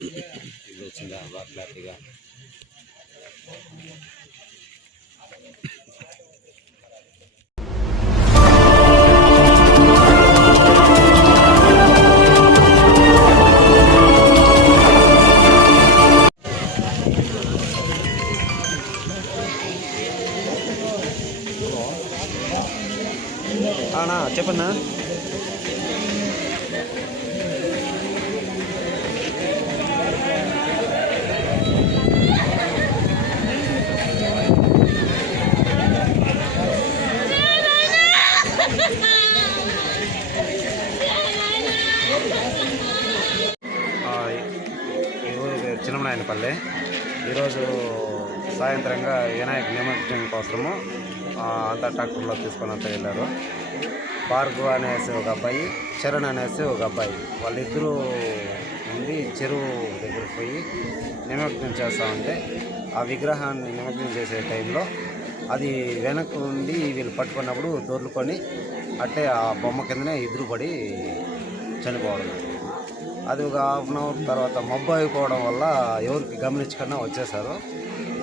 ఇది వచ్చిందా బాగా క్లారిటీగా చెప్పన్నా? పేరు ఈరోజు సాయంత్రంగా వినాయక నిమజ్జనం కోసము అంతా ట్రాక్టర్లో తీసుకొని అంతా వెళ్ళారు. పార్కు అనేసి ఒక అబ్బాయి చరణ్ అనేసి ఒక అబ్బాయి. వాళ్ళిద్దరూ ఉండి చెరువు దగ్గరికి పోయి నిమజ్జనం చేస్తూ ఉంటే ఆ విగ్రహాన్ని నిమజ్జనం చేసే టైంలో అది వెనక ఉండి వీళ్ళు పట్టుకున్నప్పుడు దొర్లుకొని అట్టే ఆ బొమ్మ కిందనే ఎదురు పడి చనిపోవడం. అది ఒక హాఫ్ అన్ అవర్ తర్వాత మబ్బు అయిపోవడం వల్ల ఎవరికి గమనించకుండా వచ్చేసారు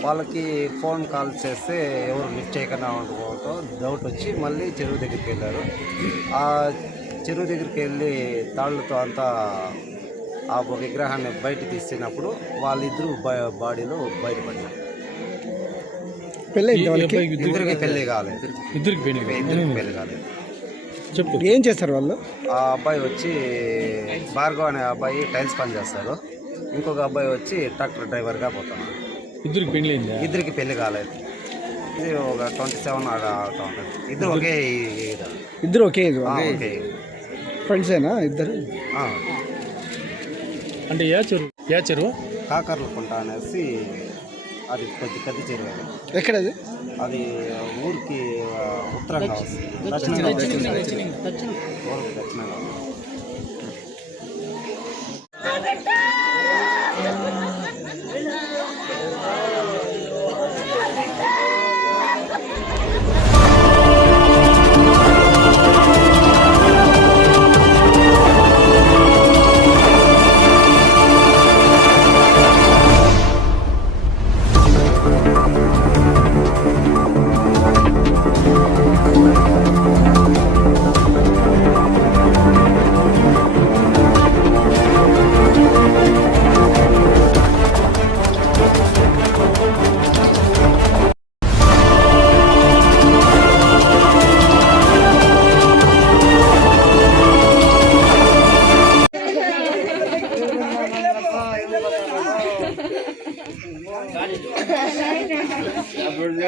వాళ్ళకి ఫోన్ కాల్ చేస్తే ఎవరు లిఫ్ట్ చేయకుండా ఉండడంతో డౌట్ వచ్చి మళ్ళీ చెరువు దగ్గరికి వెళ్ళారు. ఆ చెరువు దగ్గరికి వెళ్ళి తాళ్ళతో అంతా ఆ విగ్రహాన్ని బయట తీసినప్పుడు వాళ్ళిద్దరూ బా- బాడీలో బయటపడ్డారు. పెళ్ళి ఇద్దరికి పెళ్ళి కాలేదు. ఇద్దరికి పెళ్ళి కాలేదు. చెప్పు. ఏం చేస్తారు వాళ్ళు? ఆ అబ్బాయి వచ్చి భార్గవ్ అనే అబ్బాయి టైల్స్ పని చేస్తారు. ఇంకొక అబ్బాయి వచ్చి ట్రాక్టర్ డ్రైవర్గా పోతున్నాడు ఇద్దరికి పెళ్ళి అయిందా? ఇద్దరికి పెళ్ళి కాలేదు. ఇది ఒక ట్వంటీ సెవెన్ అలా అవుతా ఉంటుంది ఇద్దరు ఒకే. ఇద్దరు ఒకే ఆ, ఒకే ఫ్రెండ్సేనా ఇద్దరు? ఆ, అంటే ఏ చెరువు ఏ చెరువు? కాకర్ల కుంట అనేసి అది కొద్ది పెద్ద చెరువు అది. ఎక్కడది అది ఊరికి ఆ, ఉత్తరంగా వస్తుంది దక్షిణంగా వస్తుంది. ఊరికి దక్షిణంగా వస్తుంది.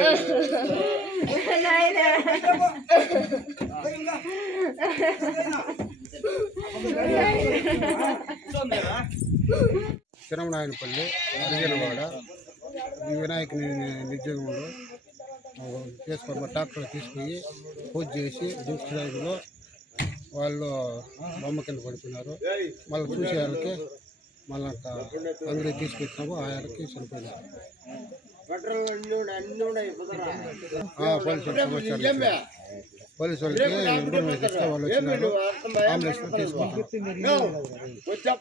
చిరమనాయనపల్లి విజయనవాడ ఈ వినాయకుని నిజంలో చేసుకొని ట్రాక్టర్ తీసుకుని పూజ చేసి దుష్టి వాళ్ళు బొమ్మ కింద పడుతున్నారు మళ్ళీ చూసే వాళ్ళకి మళ్ళీ అందరూ తీసుకొచ్చినాము ఆ వాళ్ళకి చనిపోయినారు పోలీసు వాళ్ళకి వాళ్ళు వచ్చినారు అంబులెన్స్ తీసుకుంటారు.